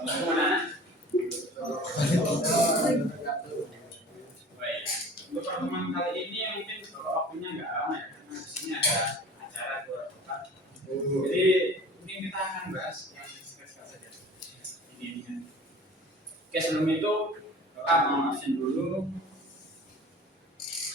Baik, untuk pertemuan kali ini mungkin kalau waktunya nggak lama ya, karena di sini ada acara keluar kota. Jadi mungkin kita akan bahas yang spesial saja. Ini. Oke, sebelum itu Bapak mau absen dulu.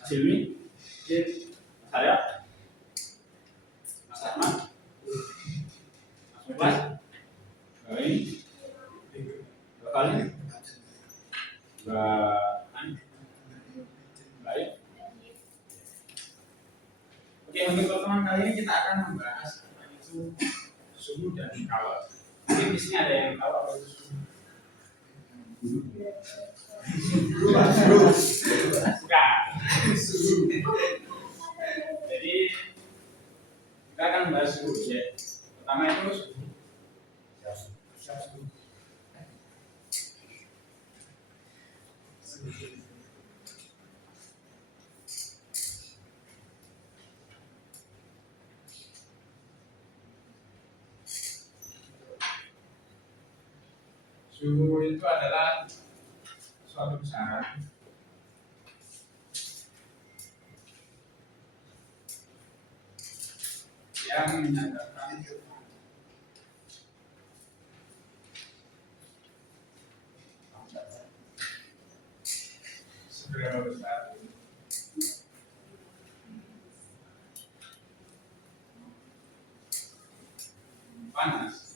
Mas Hilmi, Mas Arya, Mas Ahmad, Mas Mubas, baik, Mbak Kali, Mbak Ani, baik. Oke, untuk pertemuan kali ini kita akan membahas apa itu suhu dan kawat. Mungkin di sini ada yang tahu apa itu suhu? Bukan. Jadi kita akan bahas suhu ya. Pertama itu suhu. Suhu itu adalah suatu besaran yang menyatakan seberapa besar panas.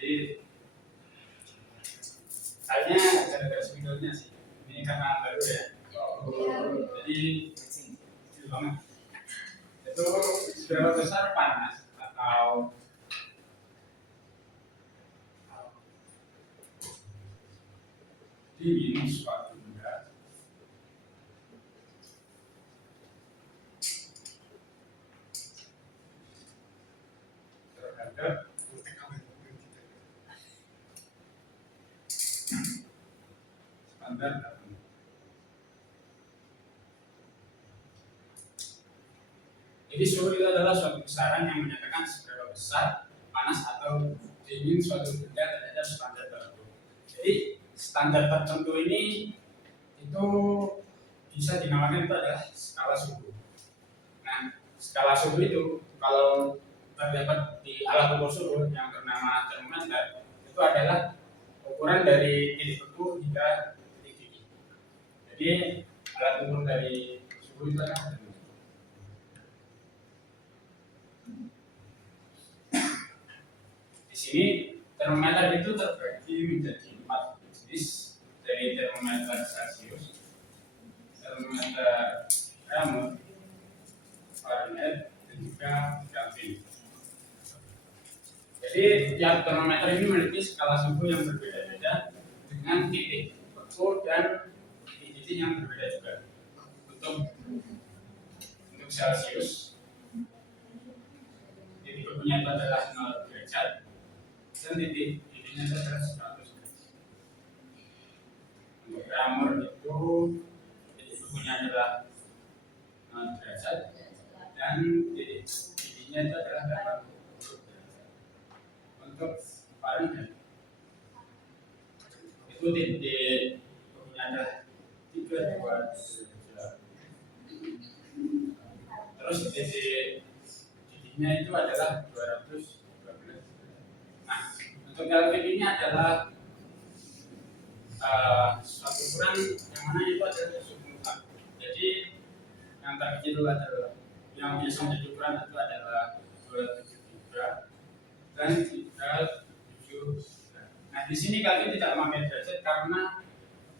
Jadi kayaknya ada videonya sih. Ini karena baru ya. Jadi kecil banget. Itu seberapa besar panas atau dingin suatu benda terhadap standar tertentu. Jadi suhu itu adalah suatu besaran yang menyatakan seberapa besar panas atau dingin suatu benda terhadap standar tertentu. Jadi standar tertentu ini itu bisa dinamakan itu adalah skala suhu. Nah, skala suhu itu kalau terdapat di alat ukur suhu yang bernama termometer itu adalah ukuran dari titik beku hingga titik gigi. Jadi alat ukur dari suhu itu adalah di sini termometer itu terbagi menjadi 4 jenis, dari termometer Celcius, termometer Raymond, Fahrenheit, dan juga Kelvin. Jadi tiap termometer ini memiliki skala suhu yang berbeda-beda dengan titik beku dan titik yang berbeda juga. Untuk Celcius, titik bekunya itu adalah 0 derajat dan titiknya itu adalah 100 derajat. Untuk Raymond itu titik bekunya adalah 0 derajat dan titiknya itu adalah 80. Untuk Fahrenheit itu titik bekunya adalah 32 derajat. Terus titiknya itu adalah 212. Nah, untuk Kelvin ini adalah suatu ukuran yang mana itu adalah suhu mutlak. Jadi yang terkecil adalah yang biasa menjadi ukuran itu adalah 273 dan 370. Nah, di sini Kelvin tidak memakai derajat karena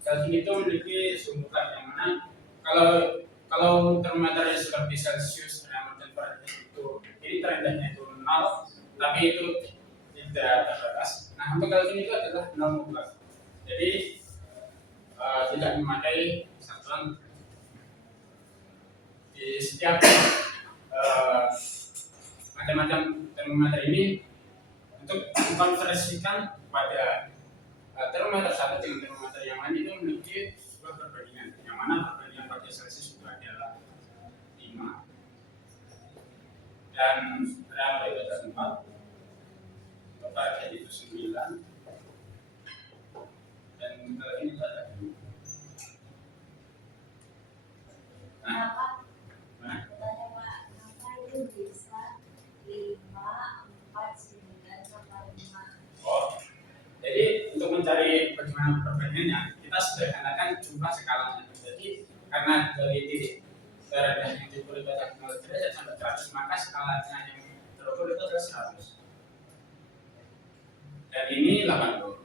Kelvin itu memiliki suhu mutlak yang mana kalau termometernya seperti Celcius, Raymond, dan Fahrenheit itu ini terendahnya itu 0, tapi itu tidak terbatas. Nah, untuk Kelvin itu adalah 0 mutlak. Jadi tidak memakai satuan. Di setiap macam-macam termometer ini untuk mengkonversikan pada termometer satu dengan termometer yang lain itu memiliki sebuah perbandingan, yang mana perbandingan pada Celsius itu adalah dan real itu ada 4, target itu 9, dan ini ada 5. Kenapa? Nah, Kenapa itu bisa 5, 4, 9 sama 5? oh, jadi untuk mencari bagaimana perbandingannya, kita sederhanakan jumlah skalanya. Jadi karena dari titik terendah yang diukur itu adalah 0 derajat sampai 100, maka skalanya yang terukur itu adalah 100. Dan ini 80.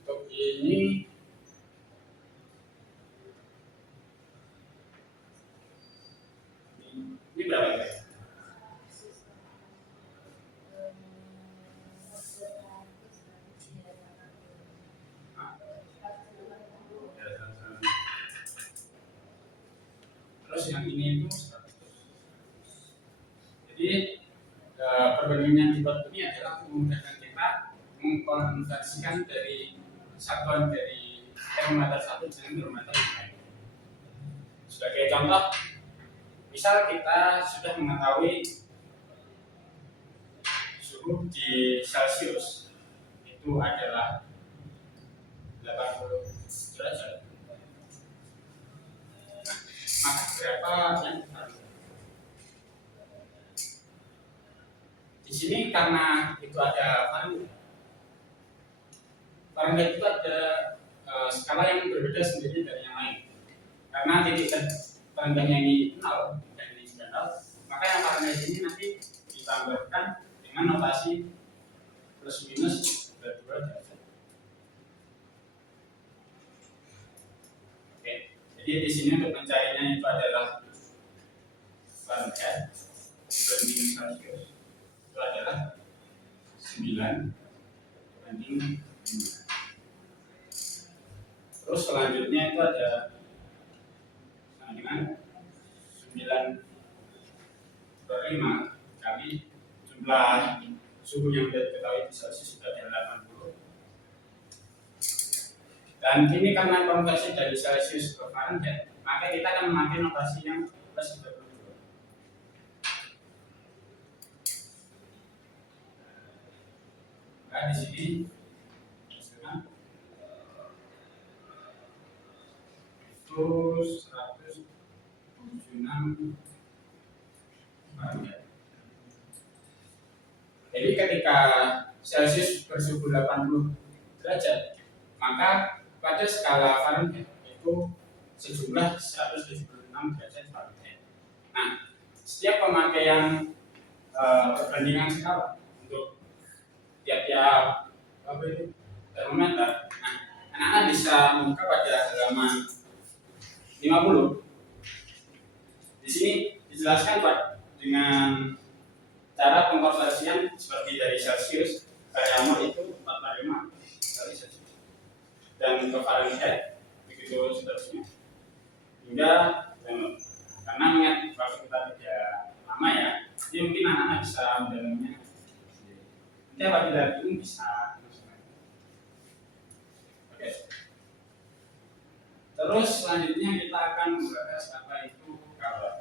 Untuk ini berapa ya? Terus yang ini itu 100. Jadi perbandingan yang dibuat ini adalah memudahkan kita mengkonversikan dari satuan dari termometer 1 dengan termometer yang lain. Sebagai contoh, misal kita sudah mengetahui suhu di Celcius itu adalah 80 derajat. Maka berapa yang kita harus? Di sini karena itu ada Fahrenheit itu ada skala yang berbeda sendiri dari yang lain. Karena titik terendahnya ini 0 dan ini 9, maka yang Fahrenheit ini nanti ditambahkan dengan notasi plus minus 2 derajat. Oke, jadi di sini untuk mencarinya itu adalah Fahrenheit dibanding Celsius itu adalah 9 banding 5. Terus selanjutnya itu ada dengan 9 per 5 kali jumlah suhu yang sudah diketahui di Celsius sudah ada 80. Dan ini karena konversi dari Celsius ke Fahrenheit, maka kita akan memakai notasi yang plus 32. Nah, di sini itu 176 Fahrenheit. Jadi ketika Celsius bersuhu 80 derajat, maka pada skala Fahrenheit itu sejumlah 176 derajat Fahrenheit. Nah, setiap pemakaian perbandingan skala untuk tiap-tiap termometer, nah, anak-anak bisa membuka pada halaman 50. Di sini dijelaskan Pak dengan cara pengkonversian seperti dari Celsius ke Real itu 45 kali Celsius dan ke Fahrenheit begitu seterusnya hingga karena ingat waktu kita tidak lama ya, jadi mungkin anak-anak bisa mendalaminya sendiri. Nanti apabila bingung bisa. Oke. Terus selanjutnya kita akan membahas apa itu kabel.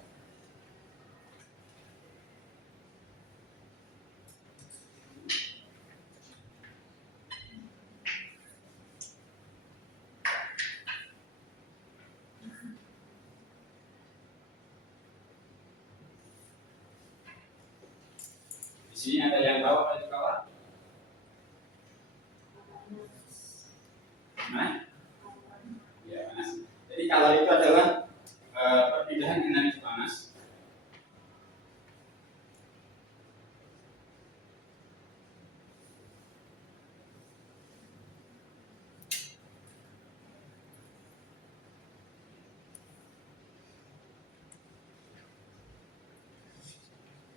Di sini ada yang tahu apa itu kabel? Nah, ya panas. Jadi kalau itu adalah perpindahan energi panas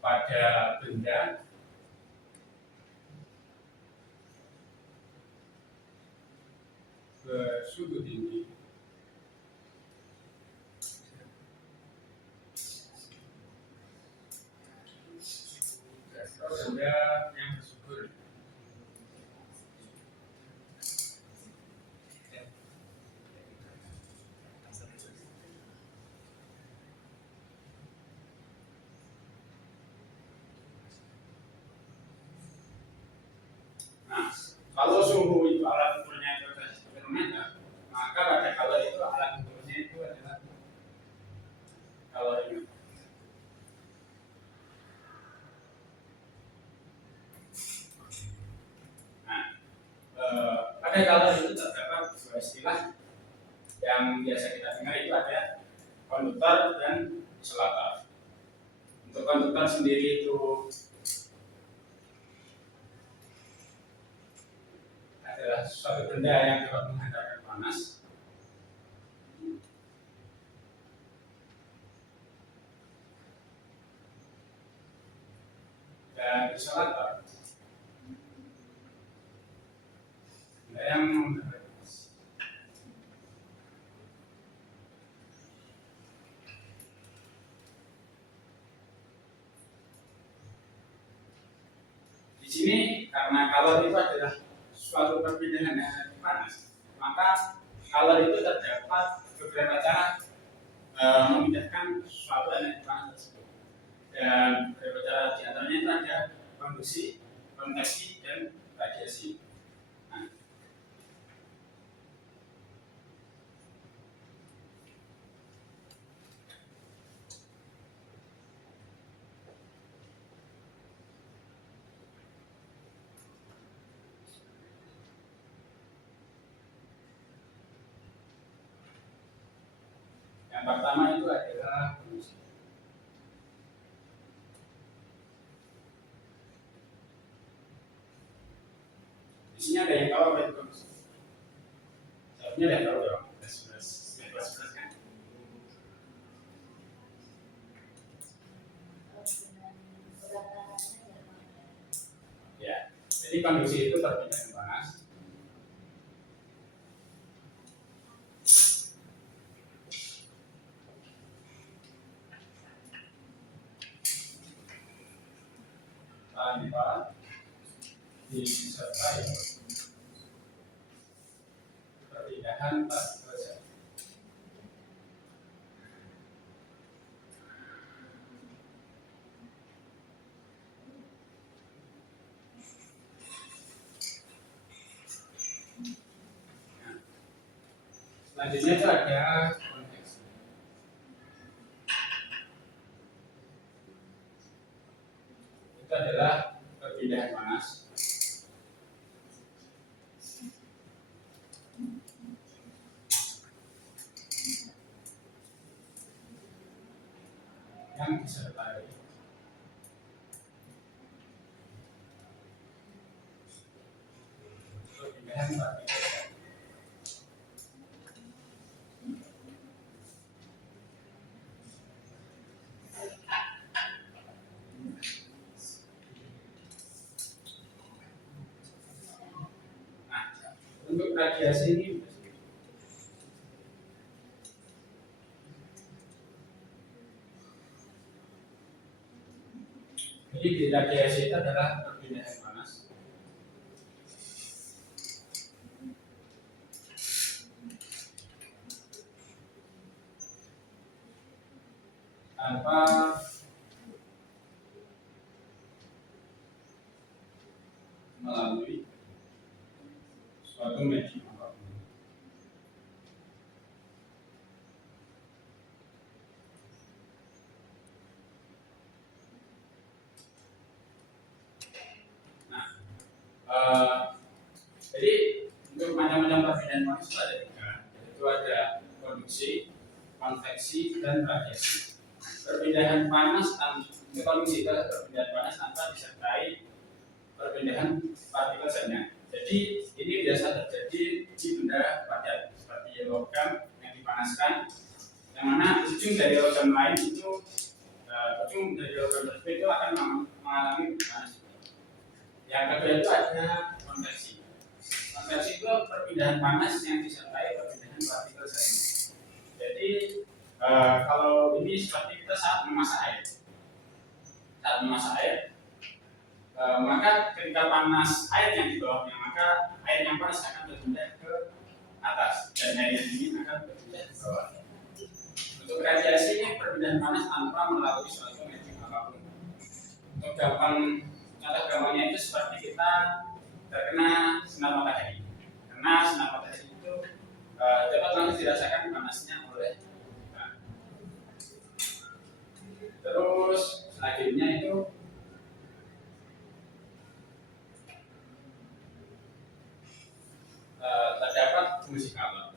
pada benda bersuhu tinggi atau benda yang bersuhu kalau itu terdapat dua istilah yang biasa kita dengar, itu ada konduktor dan isolator. Untuk konduktor sendiri itu adalah suatu benda yang dapat menghantarkan panas. Dan isolator yang menghantarkan panas. Di sini karena kalor itu adalah suatu perpindahan energi panas, maka kalor itu terdapat beberapa cara memindahkan suatu energi panas tersebut. Dan beberapa cara diantaranya itu ada konduksi, konveksi, dan radiasi. Nah, yang pertama itu adalah konduksi. Di sini ada yang tahu apa itu konduksi? Seharusnya ada yang tahu dong. Kelas kan? Ya, jadi konduksi itu perpindahan panas. Tanpa disertai perpindahan partikel zat. Selanjutnya itu ada konveksi. Itu adalah perpindahan panas yang disertai perpindahan partikel zat. Nah, untuk radiasi ini jadi di radiasi itu adalah perpindahan panas tanpa melalui suatu medium apapun. Nah, jadi untuk macam-macam perpindahan panas itu ada tiga, yaitu ada konduksi, konveksi, dan radiasi. Perpindahan panas konduksi itu adalah perpindahan panas tanpa disertai perpindahan partikel zatnya. Jadi ini biasa terjadi di benda padat seperti logam yang dipanaskan, yang mana ujung dari logam lain itu ujung dari logam tersebut itu akan mengalami panas. Yang kedua itu ada konveksi. Konveksi itu perpindahan panas yang disertai perpindahan partikel zatnya. Jadi kalau ini seperti kita saat memasak air. Saat memasak air, maka ketika panas air yang di bawahnya, maka air yang panas akan berpindah ke atas dan air yang dingin akan berpindah ke bawah. Untuk radiasi ini perpindahan panas tanpa melalui suatu medium apapun. Untuk contoh gampangnya itu seperti kita terkena sinar matahari. Karena sinar matahari itu dapat langsung dirasakan panasnya oleh kita. Terus selanjutnya itu fungsi kalor.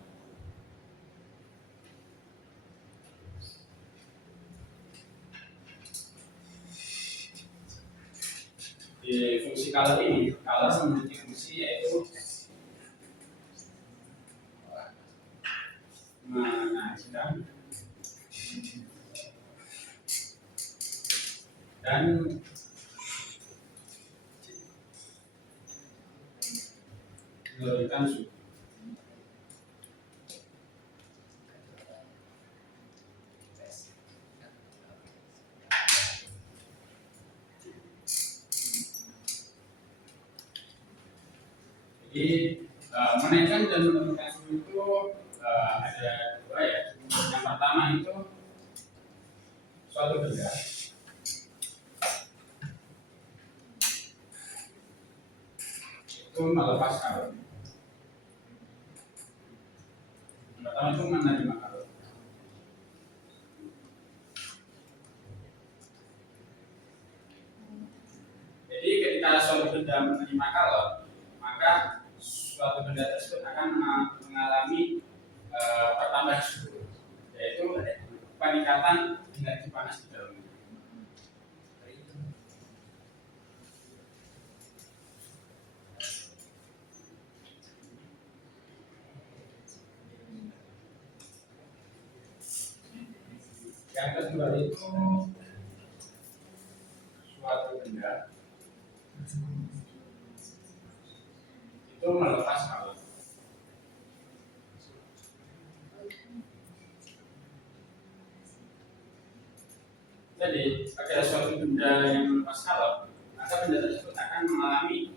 Di fungsi kalor ini, kalor memiliki fungsi yaitu menaikkan dan menurunkan suhu. Jadi menaikkan dan menurunkan suhu itu ada dua ya. Yang pertama itu suatu benda itu melepas kalor. Yang pertama itu menerima kalor. Jadi ketika suatu benda menerima kalor, maka suatu benda tersebut akan mengalami pertambahan suhu, yaitu peningkatan energi panas di dalamnya. Yang kedua itu suatu benda itu melepas kalor. Jadi, pada suatu benda yang melepas kalor, maka benda tersebut akan mengalami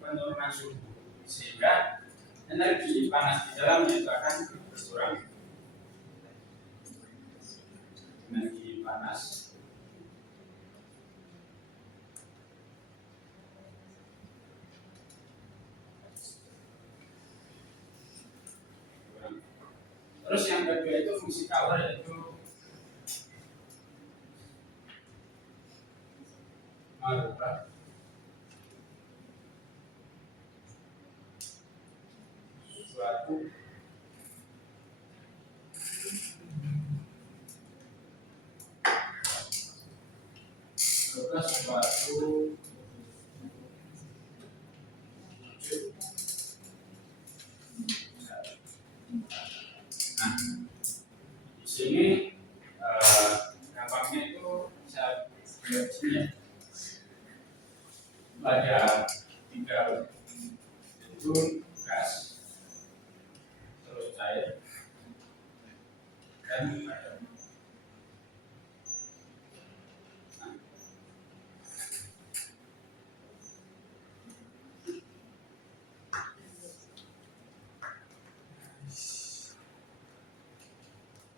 penurunan suhu, sehingga energi panas di dalamnya itu akan berkurang. Energi panas berkurang. Terus yang kedua itu fungsi kalor, yaitu merubah suatu nah, di sini gampangnya itu saya buat sini ya. Ada tiga, yaitu gas, terus cair, dan padat. Nah,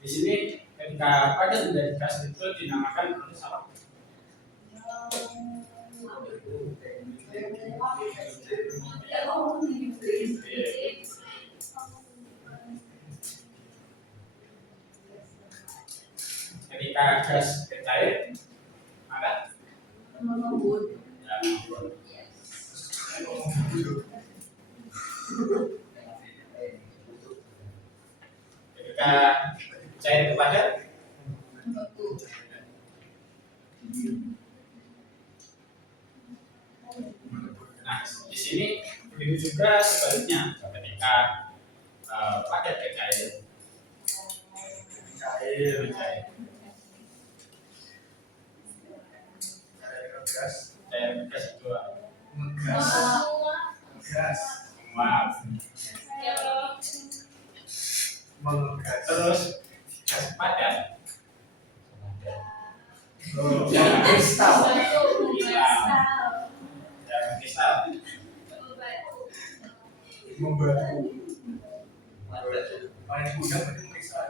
di sini ketika padat menjadi gas itu dinamakan proses apa? Ketika gas ke cair, maka Membun. ya, membun. Ketika cair ke padat, nah di sini begitu juga sebaliknya, ketika padat ke cair, cair ke gas itu terus gas padat jangan kristal Membantu paling mudah kristal.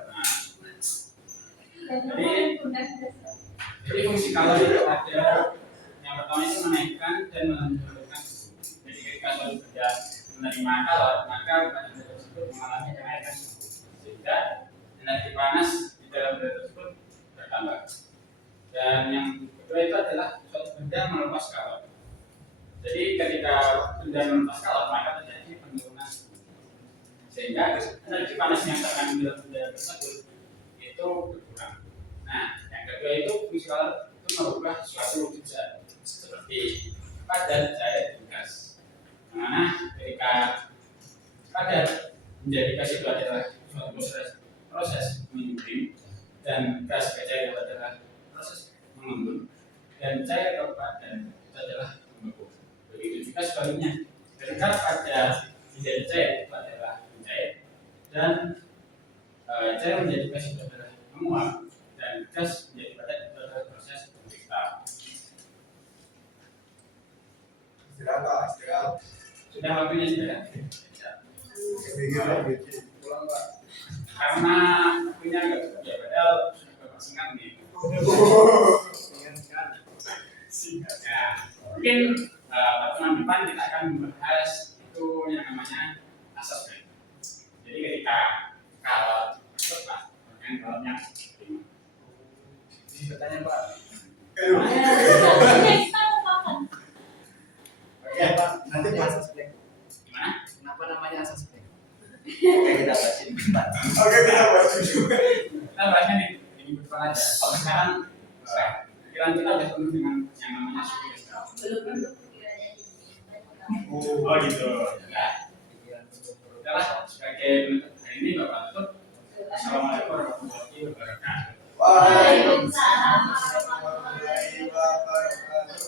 Jadi fungsi kalor itu ada yang pertama itu menaikkan dan menurunkan suhu. Jadi ketika suatu benda menerima kalor, maka benda tersebut mengalami kenaikan suhu, sehingga energi panas di dalam benda tersebut bertambah. Dan yang kedua itu adalah suatu benda melepas kalor. Jadi ketika benda melepas kalor, maka terjadi penurunan suhu, sehingga energi panas yang terkandung dalam udara tersebut itu berkurang. Nah, yang kedua itu fungsi kalor itu merubah suatu wujud zat seperti padat, cair, dan gas. Mana ketika padat menjadi gas itu adalah suatu proses mengembung, dan gas ke cair itu adalah proses mengembun, dan cair ke padat itu adalah membeku. Begitu juga sebaliknya, ketika padat menjadi cair itu adalah mencair, dan cair menjadi gas itu adalah menguap, dan gas menjadi padat itu adalah proses mengkristal. Istirahat. Sudah waktunya sudah. Pulang Pak. Karena waktunya agak ya padahal sudah bapak singkat nih. Singkat ya. Mungkin pertemuan depan kita akan membahas itu yang namanya asesmen. Jadi ketika kalau tepat dengan kalornya Ini bertanya Pak. Oke Pak, Nanti Pak suspek. gimana? Kenapa namanya asas spek? Oke, kita bacain bentar. Oke, kita bahas dulu. Kita bahasnya di minggu depan aja. Kalau sekarang pikiran kita udah penuh dengan yang namanya suku kristal. Belum Oh gitu. Ya. Udahlah, sebagai penutup hari ini Bapak tutup. Assalamualaikum warahmatullahi wabarakatuh. Waalaikumsalam warahmatullahi wabarakatuh.